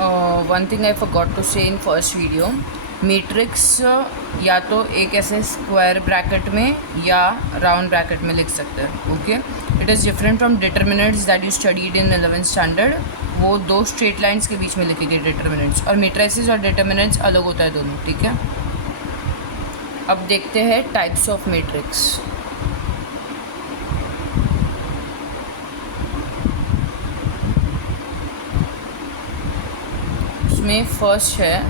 One thing I forgot to say in first video, matrix या तो एक ऐसे स्क्वायर ब्रैकेट में या राउंड ब्रैकेट में लिख सकते हैं. Okay, it is different from determinants that you studied in 11th standard. वो दो स्ट्रेट लाइंस के बीच में लिखे गए डिटर्मिनेंट्स, और मैट्रिसेस और डिटर्मिनेंट्स अलग होता है दोनों. ठीक है, अब देखते हैं टाइप्स ऑफ मैट्रिक्स. उसमें फर्स्ट है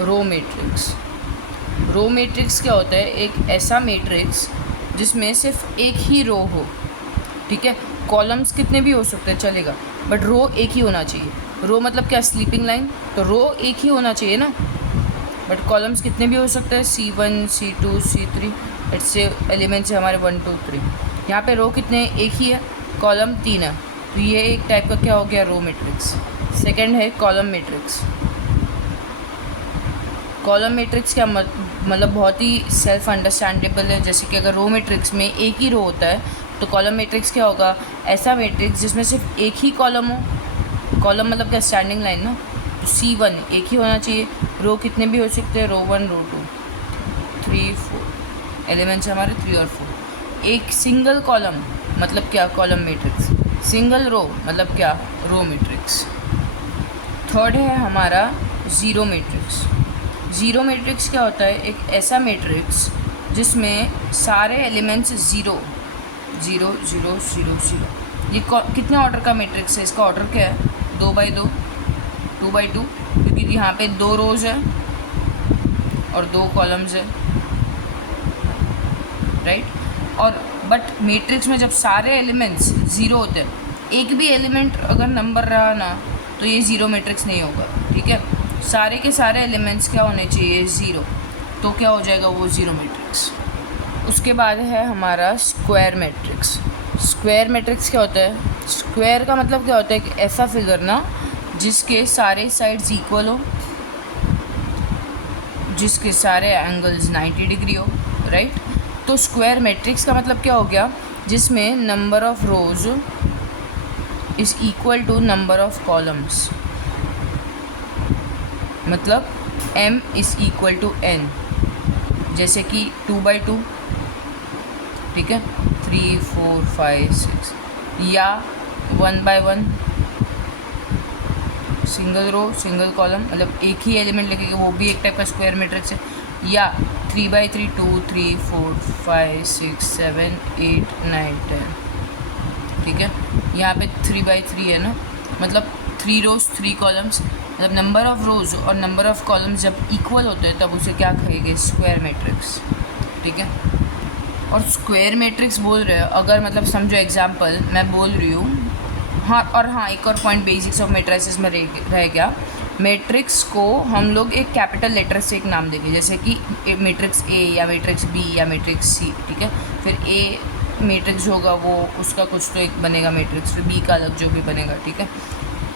रो मैट्रिक्स. रो मैट्रिक्स क्या होता है? एक ऐसा मैट्रिक्स जिसमें सिर्फ एक ही रो हो. ठीक है, कॉलम्स कितने भी हो सकते हैं चलेगा, बट रो एक ही होना चाहिए. रो मतलब क्या? Sleeping line. तो रो एक ही होना चाहिए ना, बट कॉलम्स कितने भी हो सकते हैं, C1 C2 C3. इससे एलिमेंट्स है हमारे 1 2 3. यहाँ पे रो कितने? एक ही है, कॉलम 3 है. तो ये एक टाइप का क्या हो गया? Row matrix. सेकेंड है कॉलम मैट्रिक्स. कॉलम मैट्रिक्स क्या मतलब बहुत ही सेल्फ अंडरस्टैंडेबल है. जैसे कि अगर रो मैट्रिक्स में एक ही रो होता है तो कॉलम मैट्रिक्स क्या होगा? ऐसा मैट्रिक्स जिसमें सिर्फ एक ही कॉलम हो. कॉलम मतलब क्या? स्टैंडिंग लाइन ना. तो C1 एक ही होना चाहिए. रो कितने भी हो सकते हैं, रो 1 रो 2 3 4. एलिमेंट्स हमारे 3 और 4. एक सिंगल कॉलम मतलब क्या? Column matrix. सिंगल रो मतलब क्या? Row matrix. थर्ड है हमारा ज़ीरो मैट्रिक्स. ज़ीरो मैट्रिक्स क्या होता है? एक ऐसा मैट्रिक्स जिसमें सारे एलिमेंट्स ज़ीरो 0 0 0 0. ये कितने ऑर्डर का मैट्रिक्स है? इसका ऑर्डर क्या है? 2 बाई 2 2 बाई 2, क्योंकि यहाँ पे 2 रोज है और 2 कॉलम्स है, राइट. और बट मैट्रिक्स में जब सारे एलिमेंट्स ज़ीरो होते हैं, एक भी एलिमेंट अगर नंबर रहा ना, तो ये ज़ीरो मैट्रिक्स नहीं होगा. ठीक है, सारे के सारे एलिमेंट्स क्या होने चाहिए? ज़ीरो. तो क्या हो जाएगा? वो ज़ीरो मैट्रिक्स. उसके बाद है हमारा स्क्वायर मैट्रिक्स. स्क्वायर मैट्रिक्स क्या होता है? स्क्वायर का मतलब क्या होता है? कि ऐसा फिगर ना जिसके सारे साइड्स इक्वल हो, जिसके सारे एंगल्स 90 डिग्री हो, राइट. तो स्क्वायर मैट्रिक्स का मतलब क्या हो गया? जिसमें number of rows is equal to number of columns. मतलब m is equal to n. जैसे कि 2 बाई 2, ठीक है, 3 4 5 6. या 1 by 1, single row single column, मतलब एक ही एलिमेंट लिखेंगे, वो भी एक टाइप का स्क्वायर मैट्रिक्स है. या 3 बाई 3 2 3 4 5 6 7 8 9 10. ठीक है, यहाँ पे 3 बाई 3 है ना, मतलब 3 रोज 3 कॉलम्स. मतलब नंबर ऑफ रोज और नंबर ऑफ कॉलम्स जब इक्वल होते हैं तब उसे क्या कहेंगे? Square matrix. ठीक है, और स्क्वायर मैट्रिक्स बोल रहे हो अगर, मतलब समझो एग्जांपल मैं बोल रही हूँ. हाँ, और हाँ, एक और पॉइंट बेसिक्स ऑफ मैट्रिसेस में रह गया. मैट्रिक्स को हम लोग एक कैपिटल लेटर से एक नाम देंगे, जैसे कि मैट्रिक्स A या मैट्रिक्स B या मैट्रिक्स C. ठीक है, फिर A मैट्रिक्स होगा वो उसका कुछ तो एक बनेगा मैट्रिक्स, फिर B का अलग जो भी बनेगा. ठीक है,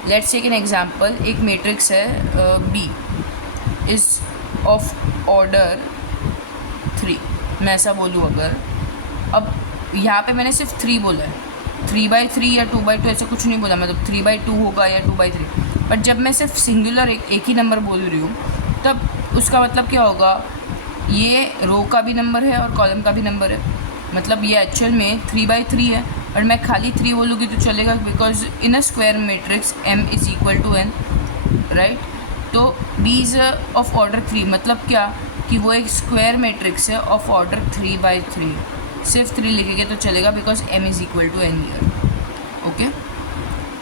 लेट्स टेक एन एग्जांपल. एक मैट्रिक्स है B इज़ ऑफ ऑर्डर 3. मैं ऐसा बोलूँ अगर, अब यहाँ पे मैंने सिर्फ 3 बोला है, 3 बाई 3 या 2 बाई 2 ऐसा कुछ नहीं बोला, मतलब 3 बाई 2 होगा या 2 बाई 3. बट जब मैं सिर्फ सिंगुलर एक ही नंबर बोल रही हूँ तब उसका मतलब क्या होगा? ये रो का भी नंबर है और कॉलम का भी नंबर है. मतलब ये एक्चुअल में 3 बाई 3 है, और मैं खाली 3 बोलूँगी तो चलेगा, because in a square matrix m is equal to n, right. तो B इज़ ऑफ ऑर्डर 3 मतलब क्या? कि वो एक स्क्वायर मैट्रिक्स है ऑफ ऑर्डर 3 बाई 3. सिर्फ 3 लिखेंगे तो चलेगा, because m is equal to n year. Okay,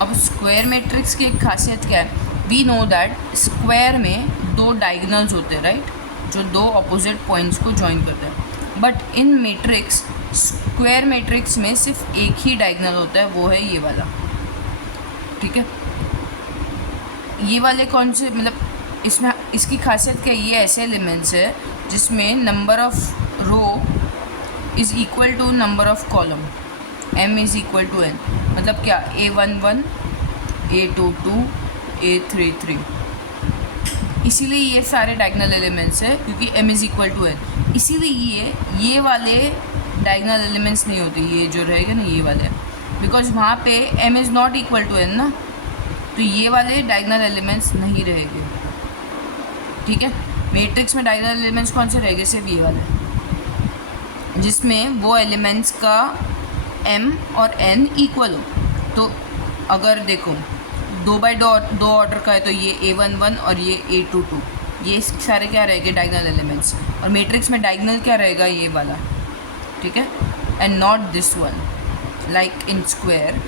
अब स्क्वायर मैट्रिक्स की एक खासियत क्या है? वी नो दैट स्क्वायर में 2 डायगोनल्स होते हैं, राइट, जो 2 अपोजिट पॉइंट्स को जॉइन करते हैं. But in matrix, square matrix में सिर्फ एक ही डायगोनल होता है, वो है ये वाला. ठीक है, ये वाले कौन से, मतलब इसमें इसकी खासियत क्या? ये ऐसे एलिमेंट्स है जिसमें number of row is equal to number of column. m is equal to n. मतलब क्या? A11 A22 A33. इसीलिए ये सारे डायगोनल एलिमेंट्स है, क्योंकि m is equal to n. इसीलिए ये वाले डायगोनल एलिमेंट्स नहीं होते, ये जो रहेगा ना ये वाले, बिकॉज वहाँ पे m is not equal to n ना, तो तो ये वाले डायगोनल एलिमेंट्स नहीं रहेंगे, ठीक है। मैट्रिक्स में डायगोनल एलिमेंट्स कौन से रहेंगे? सिर्फ ये वाले, जिसमें वो एलिमेंट्स का m और n इक्वल हो। तो अगर देखो 2x2 ऑर्डर का है तो ये a11 और ये a22, ये सारे क्या रहेंगे? Diagonal elements. और मैट्रिक्स में डायगोनल क्या रहेगा? ये वाला, ठीक है। And not this one, like in square.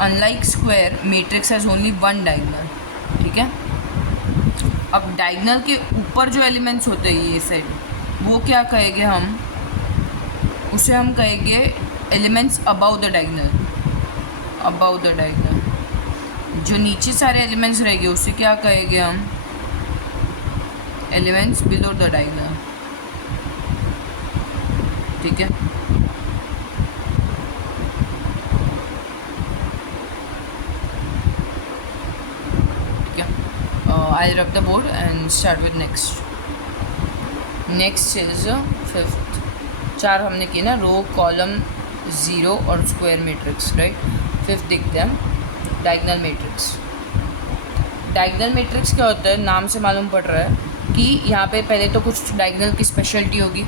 Unlike square, matrix has only one diagonal, ठीक है। अब डायगोनल के ऊपर जो एलिमेंट्स होते हैं ये साइड, वो क्या कहेंगे हम? उसे हम कहेंगे elements about the diagonal, about the diagonal. जो नीचे सारे एलिमेंट्स रहेंगे उसे क्या कहेंगे हम? एलिमेंट्स बिलो द डायगोनल, ठीक है। I'll rub the board and start with next. Next is fifth. 4 हमने किए ना, रो, कॉलम, ज़ीरो और स्क्वायर मैट्रिक्स, राइट। फिफ्थ देखते हैं हम, डायगोनल मैट्रिक्स। डायगोनल मैट्रिक्स क्या होता है? नाम से मालूम पड़ रहा है कि यहाँ पे पहले तो कुछ डायगोनल की स्पेशलिटी होगी।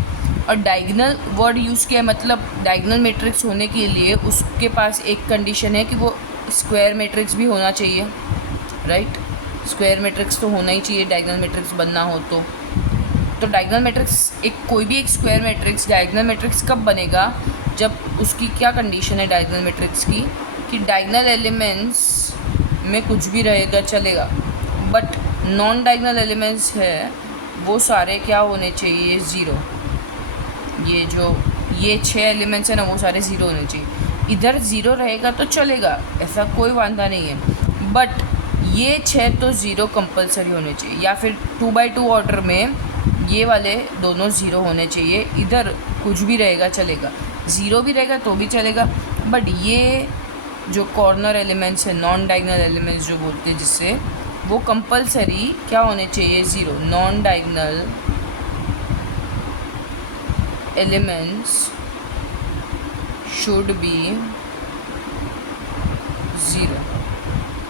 और डायगोनल वर्ड यूज़ किया है, मतलब डायगोनल मैट्रिक्स होने के लिए उसके पास एक कंडीशन है कि वो स्क्वायर मैट्रिक्स भी होना चाहिए, राइट। स्क्वायर मैट्रिक्स तो होना ही चाहिए डायगोनल मैट्रिक्स बनना हो तो डायगोनल मैट्रिक्स कोई भी एक स्क्वायर मैट्रिक्स डायगोनल मैट्रिक्स कब बनेगा? जब उसकी क्या कंडीशन है डायगोनल मैट्रिक्स की, कि डायगोनल एलिमेंट्स में कुछ भी रहेगा चलेगा, बट नॉन डायगोनल एलिमेंट्स है वो सारे क्या होने चाहिए? ज़ीरो। ये 6 एलिमेंट्स है ना, वो सारे ज़ीरो होने चाहिए। इधर ज़ीरो रहेगा तो चलेगा, ऐसा कोई वांधा नहीं है, बट ये 6 तो ज़ीरो कंपलसरी होने चाहिए, या फिर 2x2 ऑर्डर में ये वाले दोनों ज़ीरो होने चाहिए। इधर कुछ भी रहेगा चलेगा, ज़ीरो भी रहेगा तो भी चलेगा, बट ये जो कॉर्नर एलिमेंट्स है, नॉन डायगोनल एलिमेंट्स जो बोलते हैं जिससे, वो कंपलसरी क्या होने चाहिए? Zero. Non diagonal elements should be zero,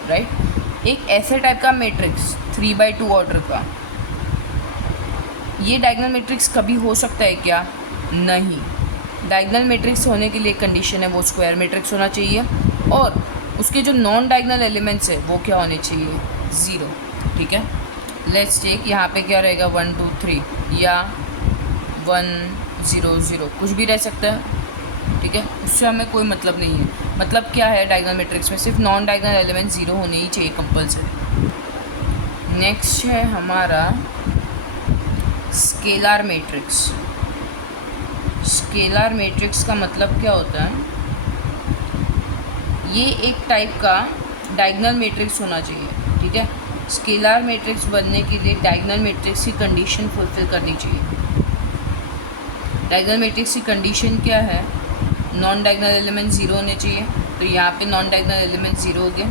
right. एक ऐसे टाइप का मैट्रिक्स 3x2 ऑर्डर का, ये डायगोनल मैट्रिक्स कभी हो सकता है क्या? नहीं। डायगोनल मैट्रिक्स होने के लिए कंडीशन है वो स्क्वायर मैट्रिक्स होना चाहिए, और उसके जो नॉन डायगोनल एलिमेंट्स है वो क्या होने चाहिए? ज़ीरो, ठीक है। लेट्स टेक, यहाँ पे क्या रहेगा? 1 2 3 या 1 0 0 कुछ भी रह सकता है, ठीक है। उससे हमें कोई मतलब नहीं है। मतलब क्या है डायगोनल मैट्रिक्स में? सिर्फ नॉन डायगोनल एलिमेंट ज़ीरो होने ही चाहिए कंपल्सरी। नेक्स्ट है हमारा स्केलर मैट्रिक्स। स्केलर मैट्रिक्स का मतलब क्या होता है? ये एक टाइप का डायगोनल मैट्रिक्स होना चाहिए, ठीक है। स्केलर मैट्रिक्स बनने के लिए डायगोनल मैट्रिक्स की कंडीशन फुलफिल करनी चाहिए। डायगोनल मैट्रिक्स की कंडीशन क्या है? नॉन डायगोनल एलिमेंट ज़ीरो होने चाहिए, तो यहाँ पे नॉन डायगोनल एलिमेंट ज़ीरो हो गए।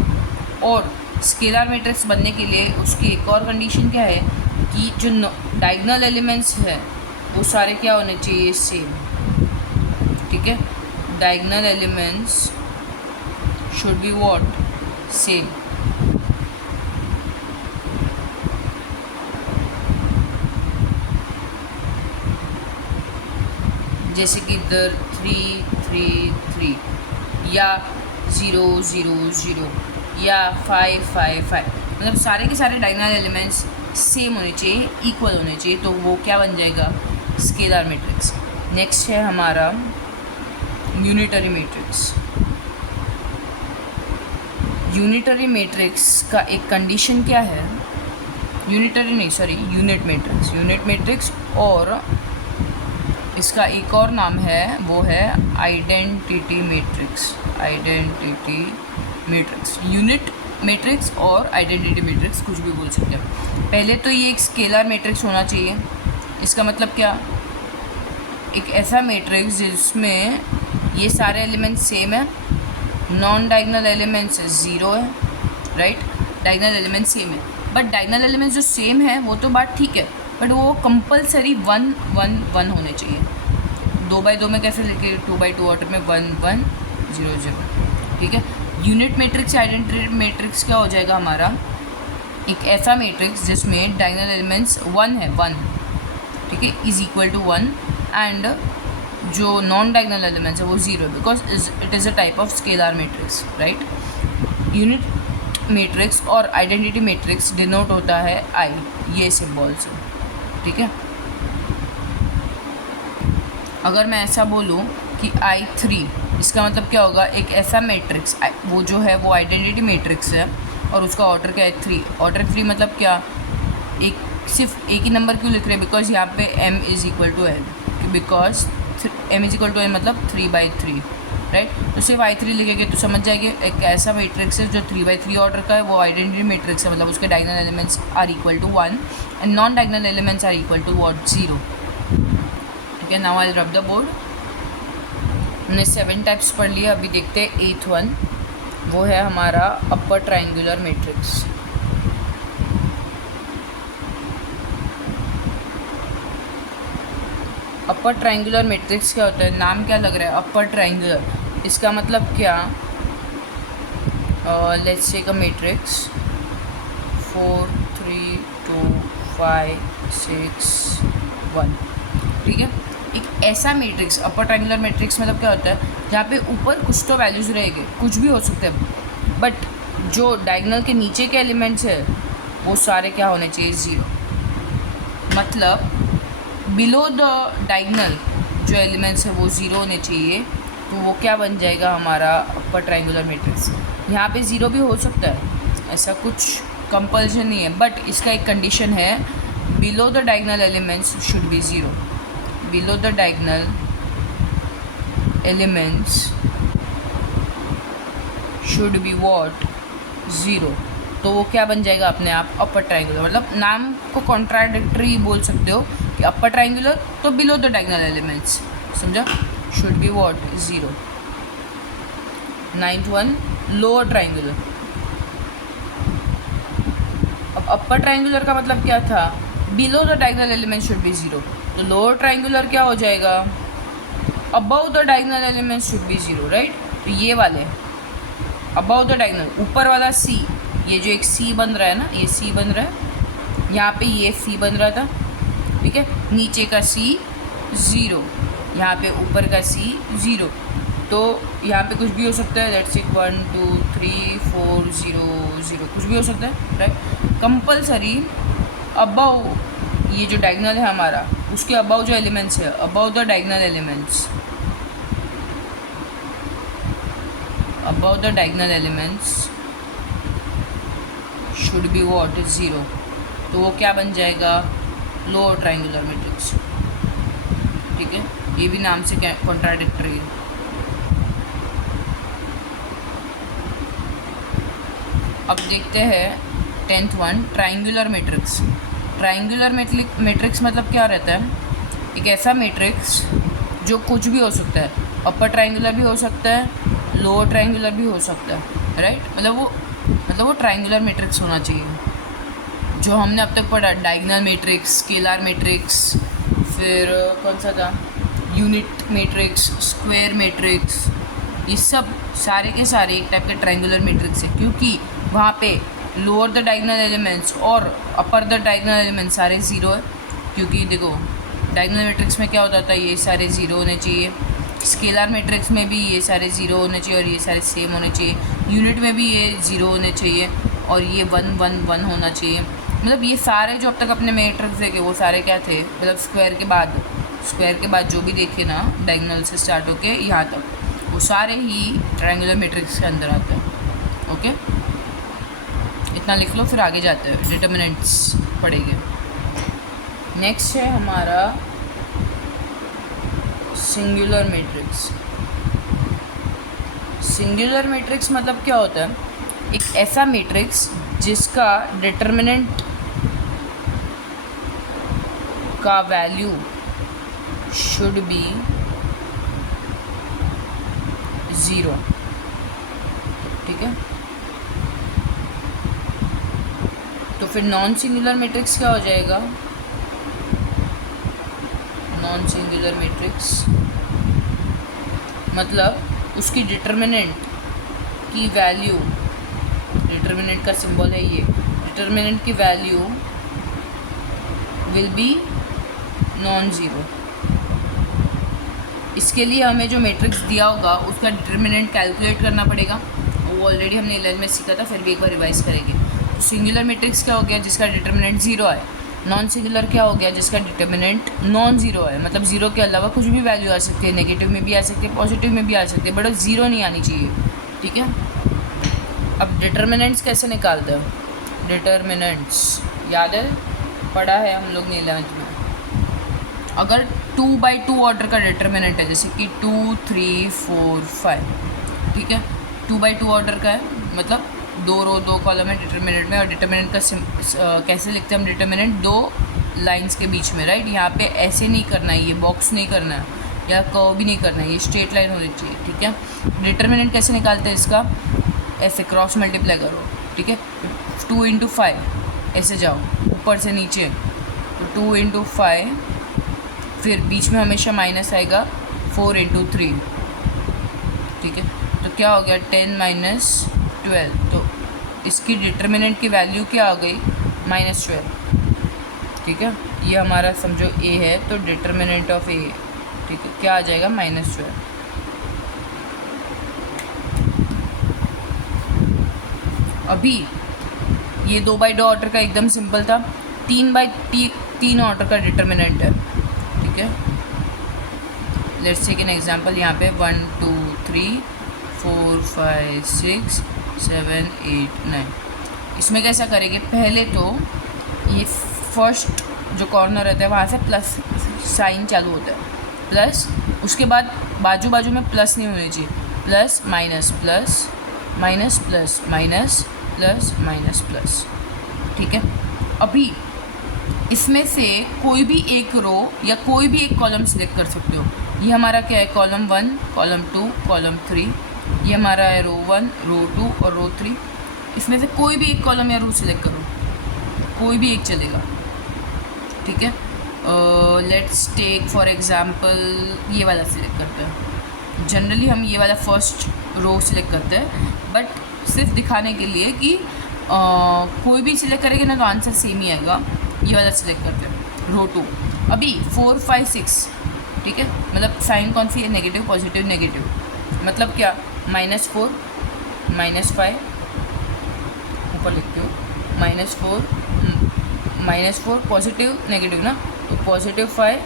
और स्केलर मैट्रिक्स बनने के लिए उसकी एक और कंडीशन क्या है कि जो डायगोनल एलिमेंट्स है वो सारे क्या होने चाहिए? सेम, ठीक है। Diagonal elements should be what? Same. जैसे कि इधर 3 3 3 या 0 0 0 या 5 5 5, मतलब सारे के सारे डायगोनल एलिमेंट्स सेम होने चाहिए, इक्वल होने चाहिए, तो वो क्या बन जाएगा? Scalar matrix. नेक्स्ट है हमारा यूनिटरी मैट्रिक्स। यूनिटरी मैट्रिक्स का एक कंडीशन क्या है? यूनिटरी नहीं, sorry, unit matrix. Unit matrix, और इसका एक और नाम है वो है identity matrix. Identity matrix, unit matrix और आइडेंटिटी मैट्रिक्स कुछ भी बोल सकते हैं। पहले तो ये एक स्केलर मैट्रिक्स होना चाहिए। इसका मतलब क्या? एक ऐसा मैट्रिक्स जिसमें ये सारे एलिमेंट्स सेम है, नॉन डायगोनल एलिमेंट्स ज़ीरो है, राइट। डायगोनल एलिमेंट्स सेम है, बट डायगोनल एलिमेंट्स जो सेम है वो तो बात ठीक है, बट वो कंपलसरी 1 1 1 होने चाहिए। 2x2 में कैसे लिखे? 2x2 ऑर्डर में 1 1 0 0, ठीक है। यूनिट मैट्रिक्स आइडेंटिटी मैट्रिक्स क्या हो जाएगा हमारा, एक ऐसा मैट्रिक्स जिसमें डायगोनल एलिमेंट्स 1 है, 1, ठीक है, इज इक्वल टू 1, एंड जो नॉन डायगोनल एलिमेंट्स है वो 0, because it is a type of scalar matrix, right. Unit matrix और आइडेंटिटी मैट्रिक्स डिनोट होता है आई, ये सिंबल से, ठीक है। अगर मैं ऐसा बोलूँ कि I3, इसका मतलब क्या होगा, एक ऐसा मैट्रिक्स, वो जो है वो आइडेंटिटी मैट्रिक्स है और उसका ऑर्डर क्या है 3। ऑर्डर 3 मतलब क्या, एक सिर्फ एक ही नंबर क्यों लिख रहे हैं, बिकॉज यहाँ पे m is equal to n, because m is equal to n मतलब 3/3, राइट। तो सिर्फ I3 लिखेंगे तो समझ जाएंगे एक ऐसा मैट्रिक्स है जो 3/3 ऑर्डर का है, वो आइडेंटिटी मैट्रिक्स है, मतलब उसके diagonal elements are equal to 1 and non diagonal elements are equal to what, 0, ठीक है। नाउ आई रब द बोर्ड। हमने 7 टाइप्स पढ़ लिया, अभी देखते हैं 8th वन, वो है हमारा upper triangular matrix. Upper triangular matrix क्या होता है, नाम क्या लग रहा है अपर ट्रायंगुलर, इसका मतलब क्या, लेट्स टेक अ मैट्रिक्स 4 3 2 5 6 1, ठीक है। एक ऐसा मैट्रिक्स, अपर ट्रायंगुलर मैट्रिक्स मतलब क्या होता है, जहाँ पे ऊपर कुछ तो वैल्यूज़ रहेंगे, कुछ भी हो सकते हैं, बट जो डायगोनल के नीचे के एलिमेंट्स है वो सारे क्या होने चाहिए, 0, मतलब बिलो द डायगोनल जो एलिमेंट्स है वो 0 होने चाहिए, तो वो क्या बन जाएगा हमारा अपर ट्रायंगुलर मैट्रिक्स। यहाँ पे 0 भी हो सकता है, ऐसा कुछ कंपल्शन नहीं है, बट इसका एक कंडीशन है, below the diagonal elements should be 0, below the diagonal elements should be what, 0, तो वो क्या बन जाएगा अपने आप अपर ट्रायंगुलर, मतलब नाम को कॉन्ट्राडिक्टरी बोल सकते हो कि अपर ट्रायंगुलर तो बिलो द डायगोनल एलिमेंट्स, समझा, should be what, 0। 9th one, lower triangular. अब अपर ट्रायंगुलर का मतलब क्या था, below the diagonal element should be 0, तो लोअर ट्रायंगुलर क्या हो जाएगा, above the diagonal element should be 0, right. तो ये वाले अबव द डायगोनल, ऊपर वाला C, ये जो एक C बन रहा है ना, ये C बन रहा है, यहाँ पे ये C बन रहा था, ठीक है, नीचे का C 0, यहाँ पे ऊपर का C 0, तो यहाँ पे कुछ भी हो सकता है, लेट्स से 1 2 3 4 0 0 कुछ भी हो सकता है, राइट। कंपलसरी अबव, ये जो डायगोनल है हमारा, उसके अबव जो एलिमेंट्स है, above the diagonal elements, above the diagonal elements should be what, 0, तो वो क्या बन जाएगा, लोअर ट्रायंगुलर मैट्रिक्स, ठीक है। ये भी नाम से क्या कॉन्ट्राडिक्टरी है। अब देखते हैं 10th one, triangular matrix. Triangular matrix मतलब क्या रहता है, एक ऐसा मैट्रिक्स जो कुछ भी हो सकता है, अपर ट्रायंगुलर भी हो सकता है, लोअर ट्रायंगुलर भी हो सकता है, राइट। मतलब वो ट्रायंगुलर मैट्रिक्स होना चाहिए। जो हमने अब तक पढ़ा, डायगोनल मैट्रिक्स, स्केलर मैट्रिक्स, फिर कौन सा था, यूनिट मैट्रिक्स, स्क्वायर मैट्रिक्स, ये सब सारे के सारे एक टाइप के ट्रायंगुलर मैट्रिक्स है, क्योंकि वहाँ पे लोअर द डायगोनल एलिमेंट्स और अपर द डायगोनल एलिमेंट्स सारे 0 है। क्योंकि देखो डायगोनल मैट्रिक्स में क्या होता था, ये सारे 0 होने चाहिए, स्केलर मैट्रिक्स में भी ये सारे 0 होने चाहिए और ये सारे सेम होने चाहिए, यूनिट में भी ये 0 होने चाहिए और ये 1 1 1 होना चाहिए। मतलब ये सारे जो अब तक अपने मैट्रिक्स देखे वो सारे क्या थे, मतलब स्क्वायर के बाद जो भी देखे ना, डायगोनल से स्टार्ट होके यहाँ तक, वो सारे ही ट्रायंगुलर मैट्रिक्स के अंदर आते हैं। ओके, इतना लिख लो, फिर आगे जाते हैं, डिटर्मिनेंट्स पढ़ेंगे। नेक्स्ट है हमारा सिंगुलर मैट्रिक्स। सिंगुलर मैट्रिक्स मतलब क्या होता है, एक ऐसा मैट्रिक्स जिसका डिटर्मिनेंट का वैल्यू शुड बी 0, ठीक है। तो फिर नॉन सिंगुलर मैट्रिक्स क्या हो जाएगा, नॉन सिंगुलर मैट्रिक्स मतलब उसकी डिटर्मिनेंट की वैल्यू, डिटर्मिनेंट का सिंबल है ये, डिटर्मिनेंट की value will be non zero. इसके लिए हमें जो मैट्रिक्स दिया होगा उसका डिटर्मिनेंट कैलकुलेट करना पड़ेगा। वो ऑलरेडी हमने 11 में सीखा था, फिर भी एक बार रिवाइज करेंगे। तो सिंगुलर मैट्रिक्स क्या हो गया, जिसका डिटर्मिनेंट ज़ीरो है। नॉन सिंगुलर क्या हो गया, जिसका डिटर्मिनेंट नॉन ज़ीरो है, मतलब ज़ीरो के अलावा कुछ भी वैल्यू आ सकती है, नेगेटिव में भी आ सकती है, पॉजिटिव में भी आ सकती है, बट ज़ीरो नहीं आनी चाहिए। ठीक है, अब डिटर्मिनेंट्स कैसे निकालते हो, डिटर्मिनेंट्स याद है, पढ़ा है हम लोग ने 11th में। अगर 2/2 ऑर्डर का डिटर्मिनेंट है, जैसे कि 2 3 4 5, ठीक है, 2/2 ऑर्डर का है, मतलब 2 रो 2 कॉलम है डिटर्मिनेंट में। और डिटर्मिनेंट का कैसे लिखते हैं हम, डिटर्मिनेंट 2 लाइंस के बीच में, राइट। यहाँ पे ऐसे नहीं करना है, ये बॉक्स नहीं करना है, या कर्व भी नहीं करना है, ये स्ट्रेट लाइन होनी चाहिए। ठीक है, डिटर्मिनेंट कैसे निकालते हैं इसका, ऐसे क्रॉस मल्टीप्लाई करो। ठीक है, 2 × 5 ऐसे जाओ ऊपर से नीचे, तो 2 × 5, फिर बीच में हमेशा माइनस आएगा, 4 × 3। ठीक है, तो क्या हो गया, 10 - 12। तो इसकी डिटर्मिनेंट की वैल्यू क्या आ गई, -12। ठीक है, ये हमारा समझो ए है, तो डिटर्मिनेंट ऑफ ए, ठीक है, क्या आ जाएगा, -12। अभी ये 2/2 ऑर्डर का एकदम सिंपल था। 3/3 ऑर्डर का डिटर्मिनेंट है। ठीक है, लेट्स टेक एन एग्जांपल। यहाँ पे 1 2 3 4 5 6 7 8 9। इसमें कैसा करेंगे, पहले तो ये फर्स्ट जो कॉर्नर रहता है वहाँ से प्लस साइन चालू होता है, प्लस, उसके बाद बाजू बाजू में प्लस नहीं होनी चाहिए, plus minus plus minus plus minus plus minus plus. ठीक है, अभी इसमें से कोई भी एक रो या कोई भी एक कॉलम सिलेक्ट कर सकते हो। ये हमारा क्या है, कॉलम 1 कॉलम 2 कॉलम 3, ये हमारा है रो 1 रो 2 और रो 3। इसमें से कोई भी एक कॉलम या रो सिलेक्ट करो, कोई भी एक चलेगा। ठीक है, लेट्स टेक फॉर एग्जांपल ये वाला सिलेक्ट करते हैं। जनरली हम ये वाला फर्स्ट रो सिलेक्ट करते हैं, बट सिर्फ दिखाने के लिए कि कोई भी सिलेक्ट करेंगे ना तो आंसर सेम ही आएगा। ये वाला सिलेक्ट करते हैं, रो 2। अभी 4 5 6, ठीक है, मतलब साइन कौन सी है, नेगेटिव पॉजिटिव नेगेटिव, मतलब क्या, -4 -5, ऊपर लिखते हो, -4 पॉजिटिव नेगेटिव ना, तो +5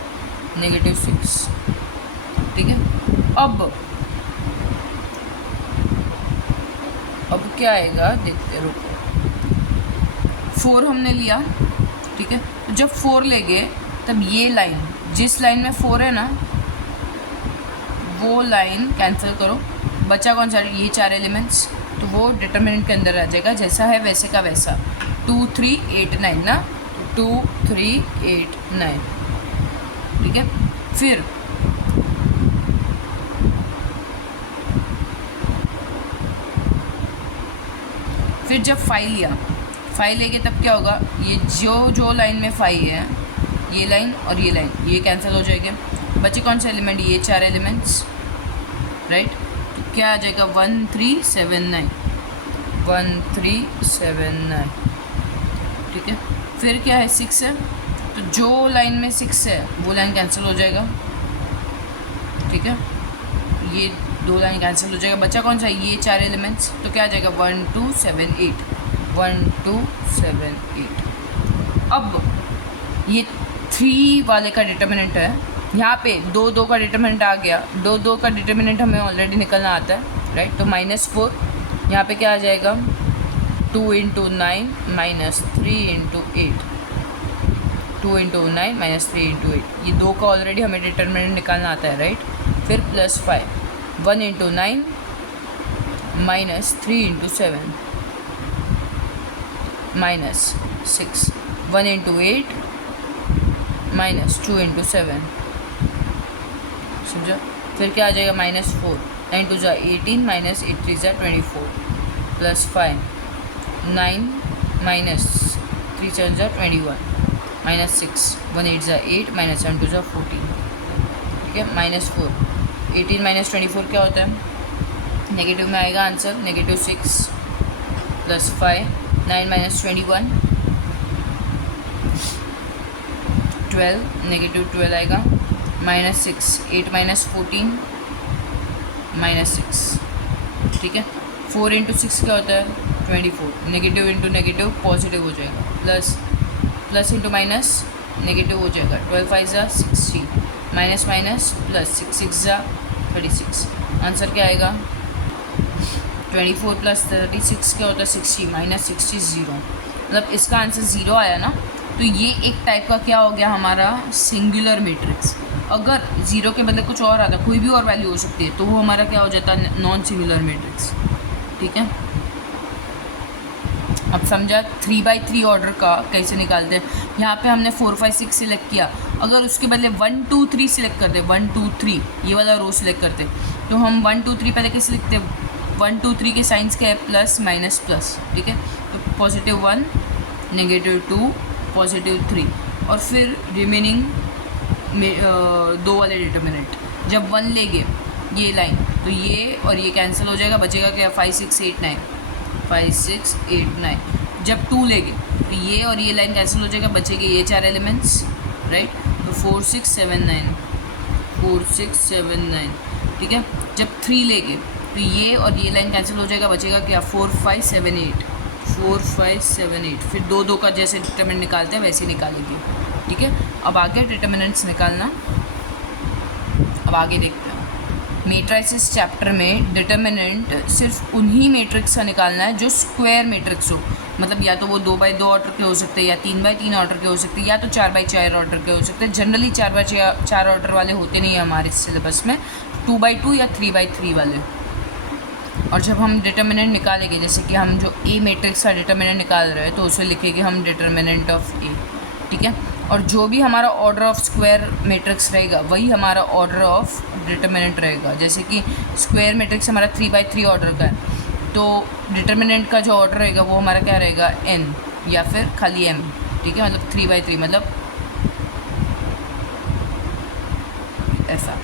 -6। ठीक है, अब क्या आएगा देखते रुको। 4 हमने लिया, ठीक है, तो जब 4 लेंगे तब ये लाइन, जिस लाइन में 4 है ना वो लाइन कैंसिल करो, बचा कौन सा, ये 4 एलिमेंट्स, तो वो डिटर्मिनेंट के अंदर आ जाएगा, जैसा है वैसे का वैसा। 2 3 8 9 ना, 2 3 8 9। ठीक है, फिर जब 5 लिया, 5 लेंगे तब क्या होगा, ये जो लाइन में 5 है, ये लाइन और ये लाइन, ये कैंसिल हो जाएंगे, बचे कौन सा एलिमेंट, ये 4 एलिमेंट्स, राइट। तो क्या आ जाएगा, 1 3 7 9, 1 3 7 9। ठीक है, फिर क्या है, 6 है, तो जो लाइन में 6 है वो लाइन कैंसिल हो जाएगा। ठीक है, ये 2 लाइन कैंसिल हो जाएगा, बचा कौन सा, ये 4 एलिमेंट्स, तो क्या आ जाएगा, 1 2 7 8, 1 2 7 8। अब ये 3 वाले का डिटर्मिनेंट है, यहाँ पे 2 2 का डिटर्मिनेंट आ गया, 2 2 का डिटर्मिनेंट हमें ऑलरेडी निकलना आता है, राइट। तो -4 यहाँ पे क्या आ जाएगा, 2 × 9 -3 × 8, 2 × 9 -3 × 8, ये 2 का ऑलरेडी हमें डिटर्मिनेंट निकालना आता है, राइट। फिर +5, 1 × 9 -3 × 7 -6, 1 × 8 -2 × 7, समझो। फिर क्या आ जाएगा, -4, 9 2 18 -8 3 24, +5 9 -3 7 21, -6 1 8 8 -7 2 14। ठीक है, -4 18 - 24 क्या होता है, नेगेटिव में आएगा आंसर -6 + 5, 9 - 21, 12, -12 आएगा, -6, 8 - 14, -6, ठीक है। 4 × 6 क्या होता है 24, नेगेटिव इंटू नेगेटिव पॉजिटिव हो जाएगा, प्लस इंटू माइनस नेगेटिव हो जाएगा, 12 × 5 = 60, माइनस माइनस प्लस 6 × 6 = 36, आंसर क्या आएगा 24 + 36 क्या होता है 60, -60 0, मतलब इसका आंसर 0 आया ना। तो ये एक टाइप का क्या हो गया हमारा सिंगुलर मैट्रिक्स। अगर 0 के बदले कुछ और आता, कोई भी और वैल्यू हो सकती है, तो वो हमारा क्या हो जाता है नॉन सिंगुलर मैट्रिक्स, ठीक है। अब समझा 3/3 ऑर्डर का कैसे निकालते हैं। यहाँ पे हमने 4 5 6 सिलेक्ट किया, अगर उसके बदले 1 2 3 सिलेक्ट करते, 1 2 3 ये वाला रो सिलेक्ट करते, तो हम 1 2 3 पहले कैसे लिखते हैं, 1 2 3 के साइंस क्या है प्लस माइनस प्लस, ठीक है। तो +1 -2 +3 और फिर रिमेनिंग दो वाले डिटर्मिनेंट, जब 1 लेंगे ये लाइन तो ये और ये कैंसिल हो जाएगा, बचेगा क्या 5 6 8 9, 5 6 8 9। जब 2 लेंगे तो ये और ये लाइन कैंसिल हो जाएगा, बचेंगे ये 4 एलिमेंट्स, राइट। तो 4 6 7 9, 4 6 7 9, ठीक है। जब 3 लेंगे तो ये और ये लाइन कैंसिल हो जाएगा, बचेगा क्या 4 5 7 8, 4 5 7 8। फिर 2 2 का जैसे डिटर्मिनेंट निकालते हैं वैसे निकालेंगे, ठीक है। अब आगे डिटर्मिनेंट्स निकालना, अब आगे देखते हैं। मैट्रिसेस चैप्टर में डिटर्मिनेंट सिर्फ उन्हीं मैट्रिक्स का निकालना है जो स्क्वायर मैट्रिक्स हो, मतलब या तो वो 2/2 ऑर्डर के हो सकते हैं, या 3/3 ऑर्डर के हो सकते हैं, या तो 4/4 ऑर्डर के हो सकते हैं। जनरली 4/4 ऑर्डर वाले होते नहीं हैं हमारे सिलेबस में, 2/2 या 3/3 वाले। और जब हम डिटर्मिनेंट निकालेंगे, जैसे कि हम जो ए मैट्रिक्स का डिटर्मिनेंट निकाल रहे हैं, तो उसे लिखेंगे हम डिटर्मिनेंट ऑफ ए, ठीक है। और जो भी हमारा ऑर्डर ऑफ स्क्वायर मैट्रिक्स रहेगा वही हमारा ऑर्डर ऑफ डिटर्मिनेंट रहेगा। जैसे कि स्क्वायर मैट्रिक्स हमारा 3/3 ऑर्डर का है, तो डिटर्मिनेंट का जो ऑर्डर रहेगा वो हमारा क्या रहेगा n या फिर खाली m, ठीक है। मतलब 3/3 मतलब ऐसा,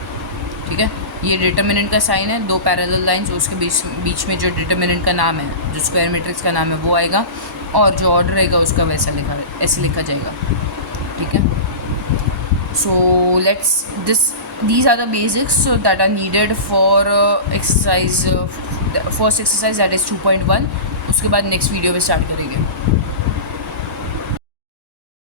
ठीक है। ये डिटर्मिनेंट का साइन है, 2 पैरेलल लाइंस, उसके बीच में जो डिटर्मिनेंट का नाम है, जो स्क्वायर मैट्रिक्स का नाम है वो आएगा, और जो ऑर्डर रहेगा उसका वैसा ऐसे लिखा जाएगा, ठीक है। सो these are the basics that are needed for exercise first exercise, that is 2.1। उसके बाद नेक्स्ट वीडियो में स्टार्ट करेंगे।